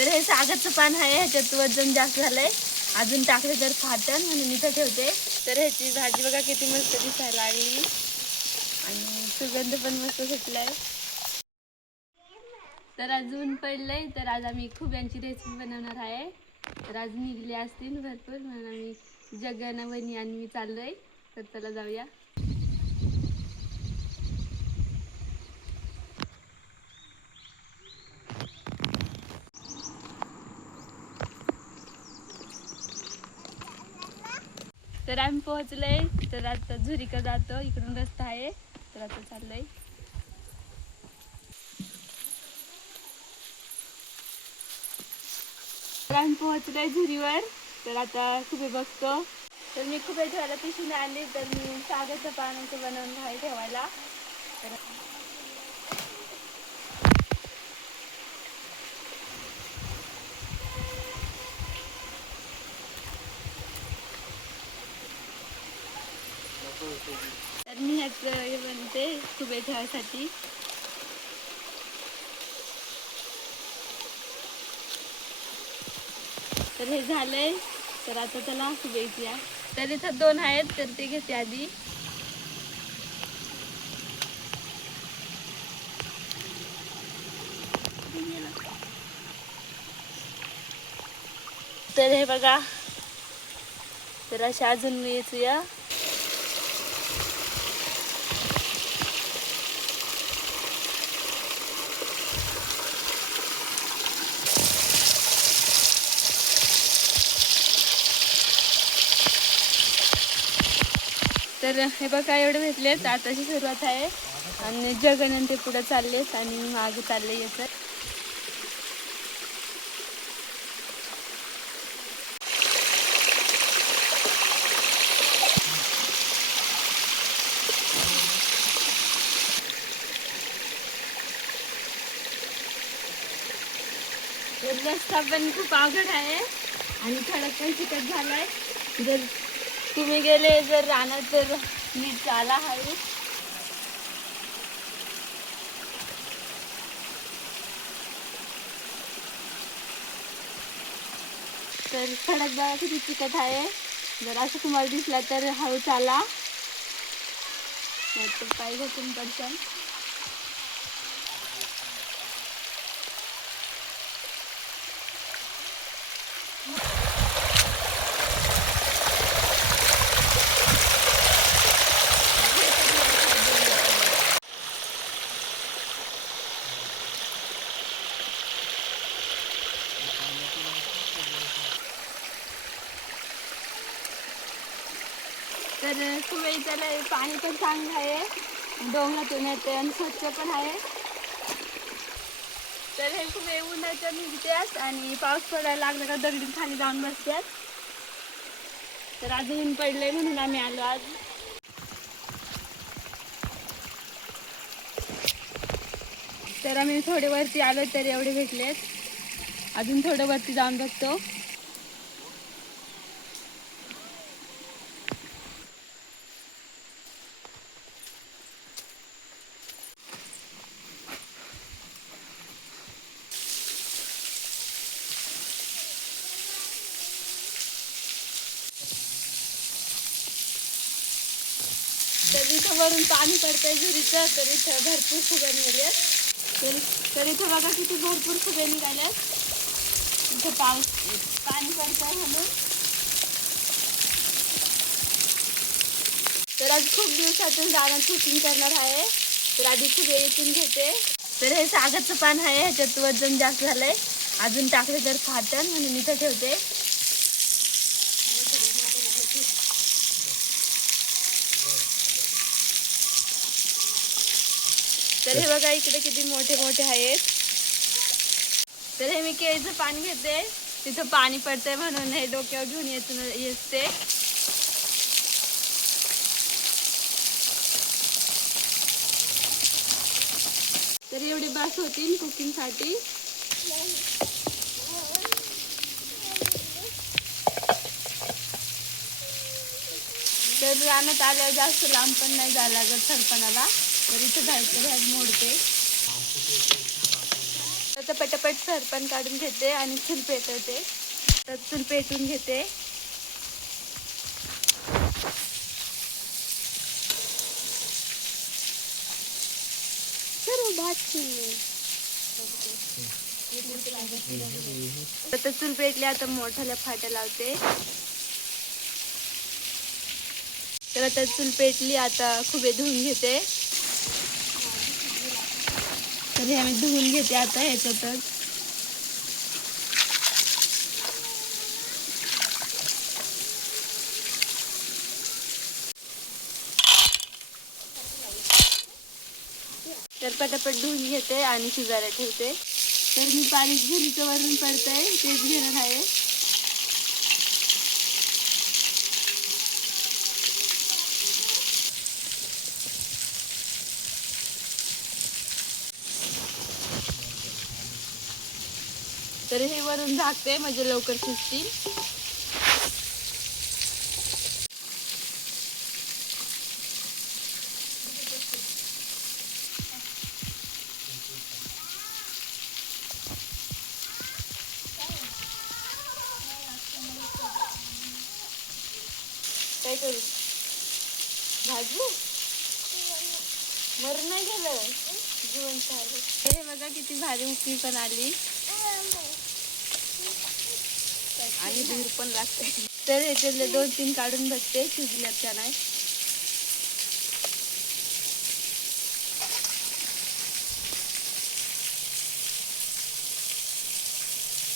तर हे सागाचं पान आहे ह्याच्यात वजन जास्त झालंय. अजून टाकलं तर फाटन म्हणून इथं ठेवते. तर ह्याची भाजी बघा किती मस्त दिसायला लागली आणि सुगंध पण मस्त सुटलाय. तर अजून पडलंय तर आज आम्ही खुब्यांची रेसिपी बनवणार आहे. तर आज निघले असतील भरपूर म्हणून आम्ही जगन वहिनी आणि मी चाललोय. तर चला जाऊया. तर आम्ही पोहोचलोय. तर आता झुरिका जातो. इकडून रस्ता आहे. तर आता चाललोय. तर आम्ही पोहोचलोय झुरीवर. तर आता खुबे बघतो. तर मी खुबे ठेवायला पिशून आणली तर मी सागाच्या पाण्याचं बनवून आहे ठेवायला. तर मी ह्याचं हे बनते शुभेच्छासाठी. ठेवायसाठी तर हे झालंय. तर आता त्याला शुभेच्छा या तर इथं दोन आहेत तर ते घेते आधी. तर हे बघा. तर अशा अजून मी येऊया. तर हे बघा एवढे भेटलेत. आताची सुरुवात आहे. आणि जगन ते पुढे चाललेत आणि मागे चालले याचं. रस्ता पण खूप अवघड आहे. आणि खडक पण चिकट झालाय. जर तुम्ही गेले जर राहणार तर नीट चाला हळू तर खडक बघा किती चिकट आहे जर असं तुम्हाला दिसला तर हळू चाला. नाहीतर पाय तर तुम्ही पाणी पण चांगलं आहे. डोंगरातून येते आणि स्वच्छ पण आहे. तर हे कुवे उन्हाच्या निघत्यात आणि पाऊस पडायला लागला का दगडी खाली जाऊन बसतात तर आज ऊन पडलंय म्हणून आम्ही आलो आज. तर आम्ही थोडे वरती आलो तर एवढे भेटलेत. अजून थोडं वरती जाऊन बघतो तर इथं वरून पाणी पडतंय झुरीचं तर इथं भरपूर फुगे निघाले तर तर इथं बघा किती भरपूर फुगे निघाले इथं पाऊस पाणी पडतंय म्हणून. तर आज खूप दिवसातून जाण्यात शूटिंग करणार आहे. तर आधी फुगे इथून घेते. तर हे सागाचं पान आहे ह्याच्यात वजन जास्त झालंय. अजून टाकलं तर फाटन म्हणून इथं ठेवते. तर हे बघा इकडे किती मोठे मोठे आहेत. तर हे मी केळीचं पाणी घेते. तिथं पाणी पडतंय म्हणून हे डोक्यावर घेऊन येत येते. तर एवढी बास होतील कुकिंगसाठी तर रानात आल्यावर जास्त लांब पण नाही जायला लागत सरपणाला. तर इथं जायचं ह्यात मोडते. आता पटापट सरपण काढून घेते आणि चूल पेटवते. तर चूल पेटून घेते. सर्व भात शिजले. आता चूल पेटले आता मोठ्याला फाट्या लावते. तर आता चूल पेटली आता खुबे धुवून घेते. तर हे आम्ही धुवून घेते आता ह्याच्यातच तर. पटापट धुवून घेते आणि शिजायला ठेवते. तर मी पाणी घरीचं वरून पडतंय तेच घेणार आहे. तर हे वरून झाकते म्हणजे लवकर शिजतील. काय करू? भाजू? मर नाही गेलं जिवंत चालू हे बघा किती भारी उकळी पण आली. आणि धूर पण लागते. तर ह्याच्यातले दोन तीन काढून बघते शिजल्यात का नाही.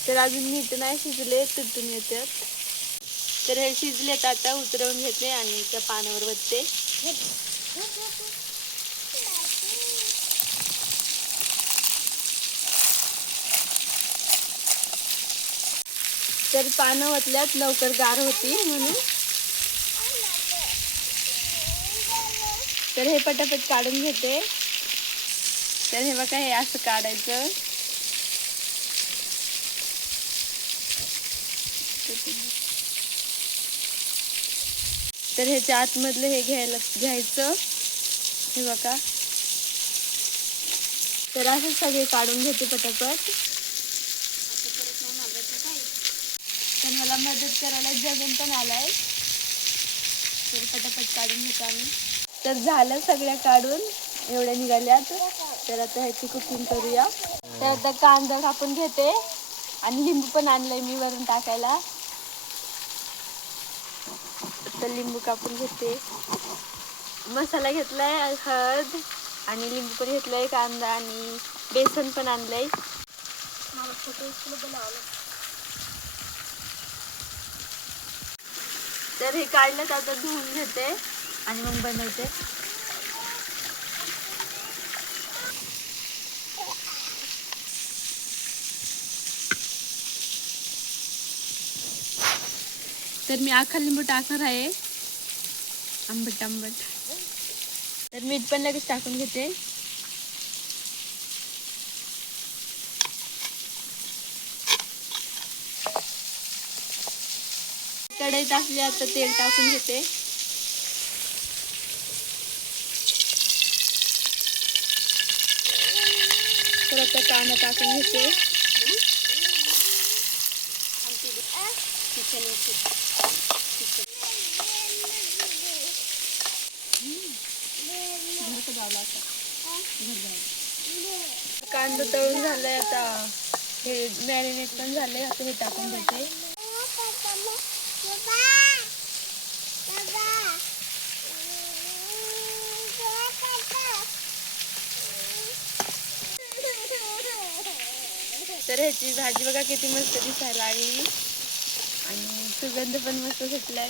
तर अजून नीट नाही शिजले तुटून येतात तर हे शिजलेत आता उतरवून घेते आणि त्या पानावर बसते तर पानं वतल्यात लवकर गार होतील म्हणून. तर हे पटापट काढून घेते. तर हे बघा हे असं काढायचं. तर ह्याच्या आतमधलं हे घ्यायला घ्यायचं. हे बघा. तर असं सगळे काढून घेते पटापट. तर मला मदत करायला जगन पण आलाय. तर पटापट काढून घेतो आम्ही. तर झालं सगळ्या काढून एवढ्या निघाल्यात. तर आता ह्याची कुकिंग करूया. तर आता कांदा कापून घेते आणि लिंबू पण आणलंय मी वरून टाकायला. तर लिंबू कापून घेते. मसाला घेतलाय हळद आणि लिंबू पण घेतलाय कांदा आणि बेसन पण आणलंय. मला तर हे काढलं तर आता धुवून घेते आणि मग बनवते. तर मी आखा लिंबू टाकणार आहे. आंबट आंबट. तर मीठ पण लगेच टाकून घेते. कढई टाकली आता तेल टाकून घेते. तर आता कांदा टाकून घेते. कांदा तळून झालाय आता. हे मॅरिनेट पण झालंय आता हे टाकून घेते तर ह्याची भाजी बघा किती मस्त दिसायला लागली. आणि सुगंध पण मस्त सुटलाय.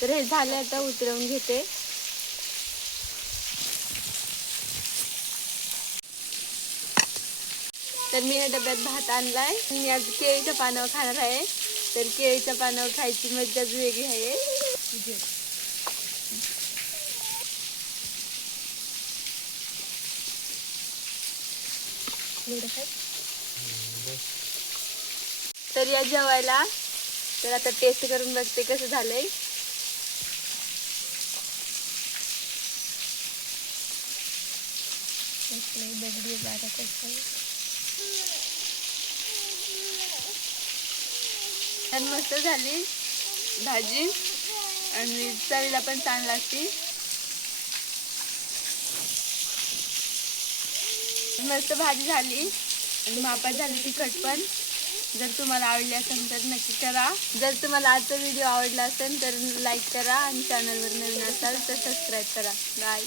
तर हे झालं आता उतरवून घेते. तर मी या डब्यात भात आणलाय. मी आज केळीच्या पानावर खाणार आहे. तर केळीच्या पानावर खायची मज्जाच वेगळी आहे. तर या जेवायला. तर आता टेस्ट करून बघते कसं झालंय. मस्त झाली भाजी. आणि चवीला पण छान लागते. मस्त भाजी झाली. आणि मापात झाली तिखट पण. जर तुम्हाला आवडली असेल तर नक्की करा. जर तुम्हाला आजचा व्हिडिओ आवडला असेल तर लाईक करा आणि चॅनलवर नवीन असाल तर सबस्क्राईब करा. बाय